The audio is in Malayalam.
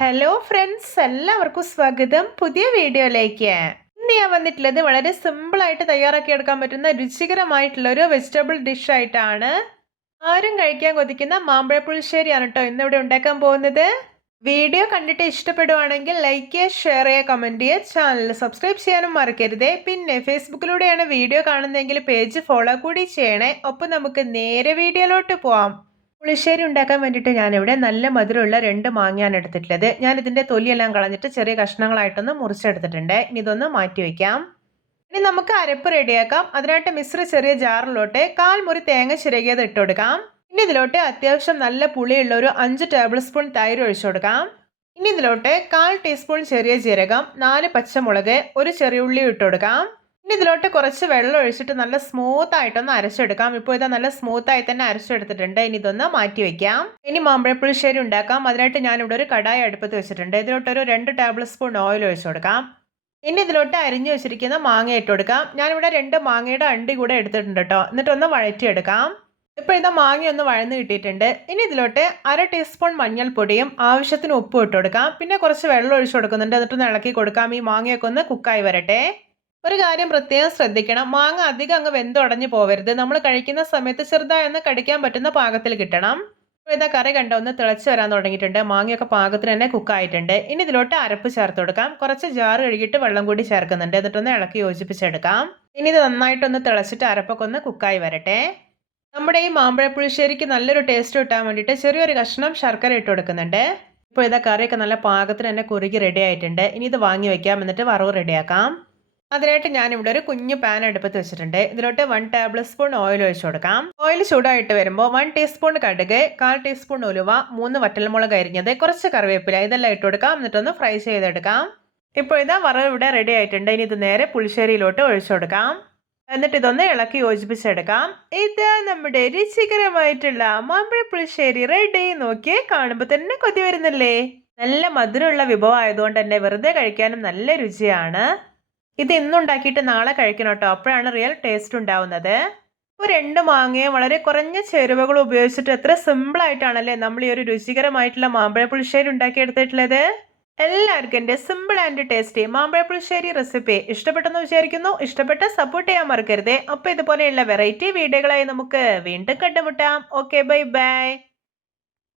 ഹലോ ഫ്രണ്ട്സ്, എല്ലാവർക്കും സ്വാഗതം പുതിയ വീഡിയോയിലേക്ക്. ഇന്ന് ഞാൻ വന്നിട്ടുള്ളത് വളരെ സിമ്പിളായിട്ട് തയ്യാറാക്കി എടുക്കാൻ പറ്റുന്ന രുചികരമായിട്ടുള്ള ഒരു വെജിറ്റബിൾ ഡിഷ് ആയിട്ടാണ്. ആരും കഴിക്കാൻ കൊതിക്കുന്ന മാമ്പഴ പുളിശ്ശേരിയാണ് കേട്ടോ ഇന്നിവിടെ ഉണ്ടാക്കാൻ പോകുന്നത്. വീഡിയോ കണ്ടിട്ട് ഇഷ്ടപ്പെടുവാണെങ്കിൽ ലൈക്ക് ചെയ്യുക, ഷെയർ ചെയ്യുക, കമൻറ്റ് ചെയ്യുക, ചാനൽ സബ്സ്ക്രൈബ് ചെയ്യാനും മറക്കരുതേ. പിന്നെ ഫേസ്ബുക്കിലൂടെയാണ് വീഡിയോ കാണുന്നതെങ്കിൽ പേജ് ഫോളോ കൂടി ചെയ്യണേ. ഒപ്പം നമുക്ക് നേരെ വീഡിയോയിലോട്ട് പോവാം. പുളിശ്ശേരി ഉണ്ടാക്കാൻ വേണ്ടിയിട്ട് ഞാനിവിടെ നല്ല മധുരമുള്ള 2 മാങ്ങയാണ് എടുത്തിട്ടുള്ളത്. ഞാനിതിൻ്റെ തൊലിയെല്ലാം കളഞ്ഞിട്ട് ചെറിയ കഷ്ണങ്ങളായിട്ടൊന്ന് മുറിച്ചെടുത്തിട്ടുണ്ട്. ഇനി ഇതൊന്ന് മാറ്റി വയ്ക്കാം. ഇനി നമുക്ക് അരപ്പ് റെഡിയാക്കാം. അതിനായിട്ട് മിശ്ര ചെറിയ ജാറിലോട്ട് 1/4 മുറി തേങ്ങ ചിരകിയത് ഇട്ട് കൊടുക്കാം. ഇനി ഇതിലോട്ട് അത്യാവശ്യം നല്ല പുളിയുള്ള ഒരു 5 ടേബിൾ സ്പൂൺ തൈര് ഒഴിച്ചു കൊടുക്കാം. ഇനി ഇതിലോട്ട് 1/4 ടീസ്പൂൺ ചെറിയ ജീരകം, 4 പച്ചമുളക്, ഒരു ചെറിയ ഉള്ളി ഇട്ട് കൊടുക്കാം. ഇനി ഇതിലോട്ട് കുറച്ച് വെള്ളം ഒഴിച്ചിട്ട് നല്ല സ്മൂത്ത് ആയിട്ടൊന്ന് അരച്ചെടുക്കാം. ഇപ്പോൾ ഇതാ നല്ല സ്മൂത്ത് ആയി തന്നെ അരച്ചെടുത്തിട്ടുണ്ട്. ഇനി ഇതൊന്ന് മാറ്റി വെക്കാം. ഇനി മാമ്പഴപ്പുളിശ്ശേരി ഉണ്ടാക്കാം. അതിനായിട്ട് ഞാനിവിടെ ഒരു കടായി അടുപ്പത്ത് വെച്ചിട്ടുണ്ട്. ഇതിലോട്ട് ഒരു 2 ടേബിൾ സ്പൂൺ ഓയിൽ ഒഴിച്ചു കൊടുക്കാം. ഇനി ഇതിലോട്ട് അരിഞ്ഞു വെച്ചിരിക്കുന്ന മാങ്ങ ഇട്ട് കൊടുക്കാം. ഞാനിവിടെ 2 മാങ്ങയുടെ അണ്ടി കൂടെ എടുത്തിട്ടുണ്ട് കേട്ടോ. എന്നിട്ടൊന്ന് വഴറ്റിയെടുക്കാം. ഇപ്പോൾ ഇതാ മാങ്ങ ഒന്ന് വഴന്ന് കിട്ടിയിട്ടുണ്ട്. ഇനി ഇതിലോട്ട് 1/2 ടീസ്പൂൺ മഞ്ഞൾപ്പൊടിയും ആവശ്യത്തിന് ഉപ്പും ഇട്ട് കൊടുക്കാം. പിന്നെ കുറച്ച് വെള്ളം ഒഴിച്ചു കൊടുക്കുന്നുണ്ട്. എന്നിട്ടൊന്ന് ഇളക്കി കൊടുക്കാം. ഈ മാങ്ങയൊക്കെ ഒന്ന് കുക്കായി വരട്ടെ. ഒരു കാര്യം പ്രത്യേകം ശ്രദ്ധിക്കണം, മാങ്ങ അധികം അങ്ങ് വെന്തുടഞ്ഞു പോവരുത്. നമ്മൾ കഴിക്കുന്ന സമയത്ത് ചെറുതായി ഒന്ന് കടിക്കാൻ പറ്റുന്ന പാകത്തിൽ കിട്ടണം. ഇതാ കറി കണ്ട ഒന്ന് തിളച്ച് വരാൻ തുടങ്ങിയിട്ടുണ്ട്. മാങ്ങയൊക്കെ പാകത്തിന് തന്നെ കുക്കായിട്ടുണ്ട്. ഇനി ഇതിലോട്ട് അരപ്പ് ചേർത്ത് കൊടുക്കാം. കുറച്ച് ജാറ് കഴുകിയിട്ട് വെള്ളം കൂടി ചേർക്കുന്നുണ്ട്. എന്നിട്ടൊന്ന് ഇളക്കി യോജിപ്പിച്ചെടുക്കാം. ഇനി ഇത് നന്നായിട്ടൊന്ന് തിളച്ചിട്ട് അരപ്പൊക്കെ ഒന്ന് കുക്കായി വരട്ടെ. നമ്മുടെ ഈ മാമ്പഴ പുളിശ്ശേരിക്ക് നല്ലൊരു ടേസ്റ്റ് കിട്ടാൻ വേണ്ടിയിട്ട് ചെറിയൊരു കഷ്ണം ശർക്കര ഇട്ട് കൊടുക്കുന്നുണ്ട്. ഇപ്പോൾ ഇതാ കറിയൊക്കെ നല്ല പാകത്തിന് തന്നെ കുറുകി റെഡി ആയിട്ടുണ്ട്. ഇനി ഇത് വാങ്ങി വയ്ക്കാം. എന്നിട്ട് വറവ് റെഡിയാക്കാം. അതിനായിട്ട് ഞാനിവിടെ ഒരു കുഞ്ഞു പാൻ അടുപ്പത്ത് വെച്ചിട്ടുണ്ട്. ഇതിലോട്ട് 1 ടേബിൾ സ്പൂൺ ഓയിൽ ഒഴിച്ചു കൊടുക്കാം. ഓയിൽ ചൂടായിട്ട് വരുമ്പോൾ 1 ടീസ്പൂൺ കടുക്, 1/4 ടീസ്പൂൺ ഉലുവ, 3 വറ്റൽമുളക് അരിഞ്ഞത്, കുറച്ച് കറിവേപ്പില ഇതെല്ലാം ഇട്ട് കൊടുക്കാം. എന്നിട്ടൊന്ന് ഫ്രൈ ചെയ്തെടുക്കാം. ഇപ്പോൾ ഇതാ വറവ് ഇവിടെ റെഡി ആയിട്ടുണ്ട്. ഇനി ഇത് നേരെ പുളിശ്ശേരിയിലോട്ട് ഒഴിച്ചു കൊടുക്കാം. എന്നിട്ട് ഇതൊന്ന് ഇളക്കി യോജിപ്പിച്ചെടുക്കാം. ഇതാ നമ്മുടെ രുചികരമായിട്ടുള്ള മാമ്പഴ പുളിശ്ശേരി റെഡി. നോക്കിയേ, കാണുമ്പോൾ തന്നെ കൊതി വരുന്നില്ലേ? നല്ല മധുരമുള്ള വിഭവം ആയതുകൊണ്ട് തന്നെ വെറുതെ കഴിക്കാനും നല്ല രുചിയാണ്. ഇത് ഇന്നുണ്ടാക്കിയിട്ട് നാളെ കഴിക്കണം കേട്ടോ. അപ്പോഴാണ് റിയൽ ടേസ്റ്റ് ഉണ്ടാവുന്നത്. ഇപ്പോൾ 2 മാങ്ങയും വളരെ കുറഞ്ഞ ചേരുവകൾ ഉപയോഗിച്ചിട്ട് എത്ര സിമ്പിളായിട്ടാണല്ലേ നമ്മൾ ഈ ഒരു രുചികരമായിട്ടുള്ള മാമ്പഴ പുളിശ്ശേരി ഉണ്ടാക്കിയെടുത്തിട്ടുള്ളത്. എല്ലാവർക്കും എൻ്റെ സിമ്പിൾ ആൻഡ് ടേസ്റ്റി മാമ്പഴ പുളിശ്ശേരി റെസിപ്പി ഇഷ്ടപ്പെട്ടെന്ന് വിചാരിക്കുന്നു. ഇഷ്ടപ്പെട്ട സപ്പോർട്ട് ചെയ്യാൻ മറക്കരുതേ. അപ്പോൾ ഇതുപോലെയുള്ള വെറൈറ്റി വീഡിയോകളായി നമുക്ക് വീണ്ടും കണ്ടുമുട്ടാം. Okay, bye bye.